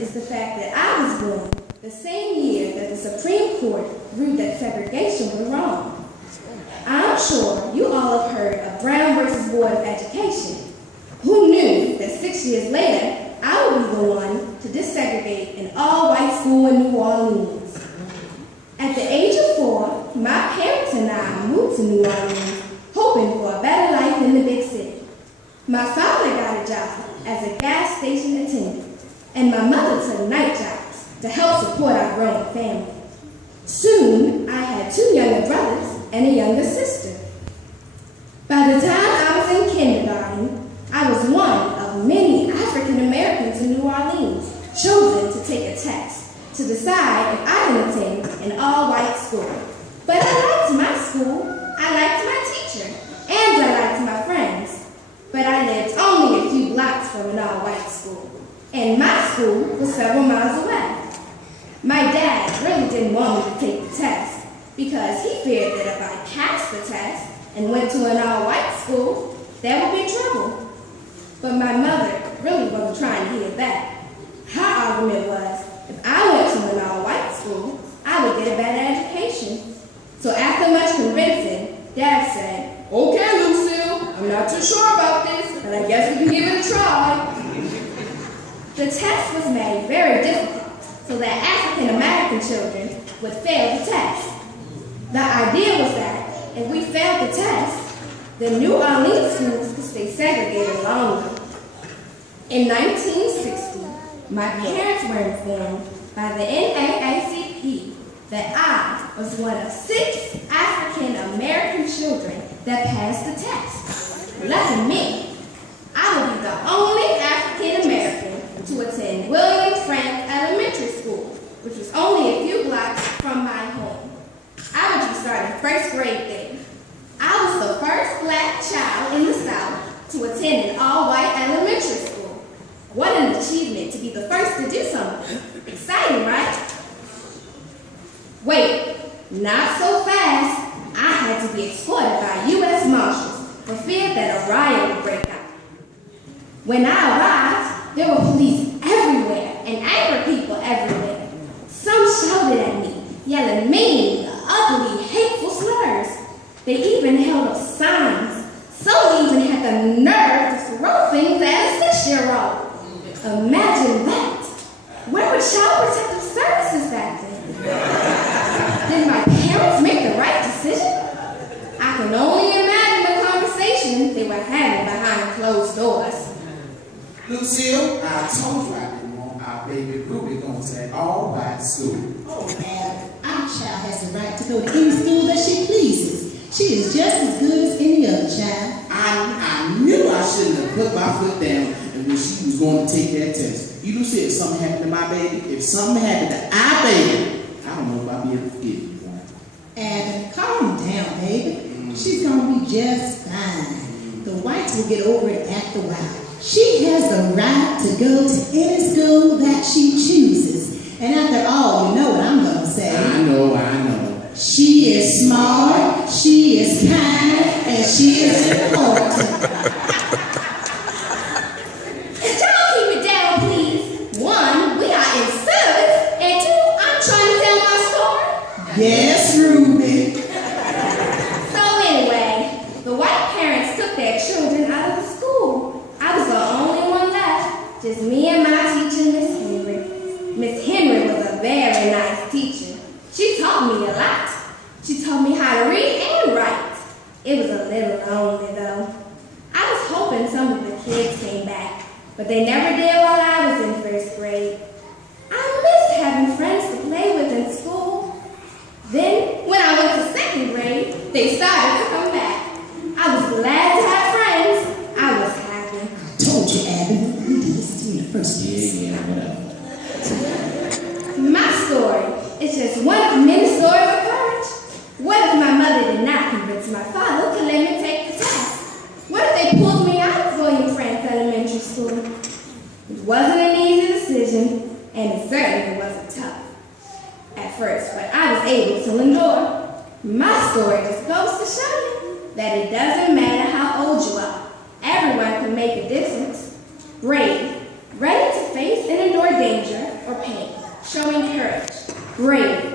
is the fact that I was born the same year that the Supreme Court ruled that segregation was wrong. I'm sure you all have heard of Brown versus Board of Education. Who knew that 6 years later, I would be the one to desegregate an all-white school in New Orleans? At the age of 4, my parents and I moved to New Orleans, hoping for a better life in the big city. My father got a job as a gas station attendant, and my mother took night jobs to help support our growing family. Soon, I had 2 younger brothers and a younger sister. By the time I was in kindergarten, I was one of many African Americans in New Orleans chosen to take a test to decide if I can attend an all-white school. But I liked my school, I liked my teacher, and I liked my friends. But I lived only a few blocks from an all-white school, and my school was several miles away. My dad really didn't want me to take the test because he feared that if I passed the test and went to an all-white school, there would be trouble. But my mother really wasn't trying to hear that. Her argument was, if I went to an all-white school, I would get a better education. So after much convincing, Dad said, "Okay, Lucille, I'm not too sure about this, but I guess we can give it a try." The test was made very difficult so that African American children would fail the test. The idea was that if we failed the test, the New Orleans schools could stay segregated longer. In 1960, my parents were informed by the NAACP that I was one of 6 African American children that passed the test. Lucky me, I would be the only African American to attend William Frank Elementary School, which was only a few blocks from my home. I would be starting 1st grade there. I was the first black child in the South to attend an all-white elementary school. What an achievement to be the first to do something. Exciting, right? Wait, not so fast. I had to be escorted by U.S. Marshals for fear that a riot would break out. When I arrived, there were police everywhere and angry people everywhere. Some shouted at me, yelling mean, ugly, hateful slurs. They even held up signs. Some even had the nerve to throw things at a 6-year-old. Imagine that. Where were Child Protective Services back then? Did my parents make the right decision? I can only imagine the conversations they were having behind closed doors. Lucille, I told you I didn't want our baby Ruby going to that all-white school. Oh, Dad, our child has the right to go to any school that she pleases. She is just as good as any other child. I knew I shouldn't have put my foot down when she was going to take that test. You said if something happened to my baby, if something happened to our baby, I don't know if I'll be able to forgive you. Adam, calm down, baby. She's going to be just fine. The whites will get over it after a while. She has the right to go to any school that she chooses. And after all, you know what I'm going to say. I know. She is smart, she is kind, and she is important. Y'all keep it down, please. 1, we are in service, and 2, I'm trying to tell my story. Yes, Ruby. So anyway, the white parents took their children out of the school. I was the only one left, just me and my teacher, Miss Henry. Miss Henry was a very nice teacher. She taught me a lot. She taught me how to read and write. It was a little lonely though. I was hoping some of the kids came back, but they never did while I was in 1st grade. I missed having friends to play with in school. Then, when I went to 2nd grade, they started to come back. I was glad to have friends. I was happy. I told you, Abby, we need to listen to you in the first place. Yeah, whatever. My story is just one of many stories of courage. What if my mother did not convince my father to let me take the test? What if they pulled me out of William Frank Elementary School? It wasn't an easy decision, and it certainly wasn't tough at first, but I was able to endure. My story just goes to show you that it doesn't matter how old you are. Everyone can make a difference. Brave, ready to face and endure danger, Great.